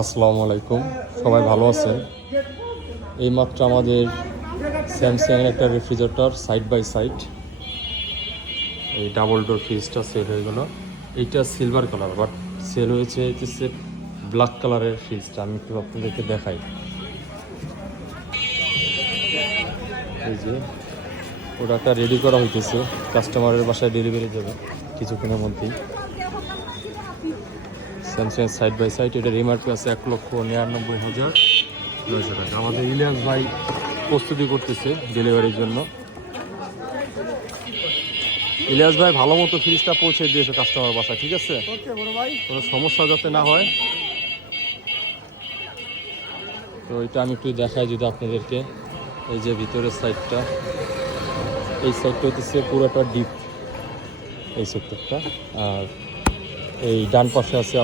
আসসালামু আলাইকুম, সবাই ভালো আছেন? এইমাত্র আমাদের স্যামসাং এর একটা রেফ্রিজারেটর সাইড বাই সাইড এই ডাবল ডোর ফ্রিজটা সেল হয়ে গেল। এইটা সিলভার কালার, বাট সেল হয়েছে হচ্ছে ব্ল্যাক কালারের ফ্রিজটা। আমি একটু আপনাদেরকে দেখাই। এই যে প্রোডাক্টটা রেডি করা হইতেছে, কাস্টমারের বাসায় ডেলিভারি দেবে কিছুক্ষণের মধ্যেই। স্যামসাং সাইড বাই সাইড, এটার এমআরপি আছে 1,99,900 টাকা। আমাদের ইলিয়াস ভাই প্রস্তুতি করতেছে ডেলিভারির জন্য। ইলিয়াস ভাই ভালো মতো ফ্রিজটা পৌঁছে দিয়েছে কাস্টমার বাসায়, ঠিক আছে? কোনো সমস্যা যাতে না হয়। তো এটা আমি একটু দেখাই যদি আপনাদেরকে। এই যে ভিতরের সাইডটা, এই সাইডটা হচ্ছে পুরোটা ডিপ, এই সেক্টরটা। আর এই ডান পাশে আছে